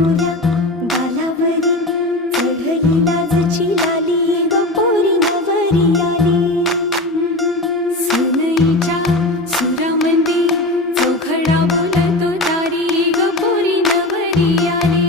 पोऱ्या गालावरी चढली लाजची लाली ग पोरी नवरी आली सुनईच्या सुरामंदी चौघडा बोलतो दारी ग पोरी नवरी आली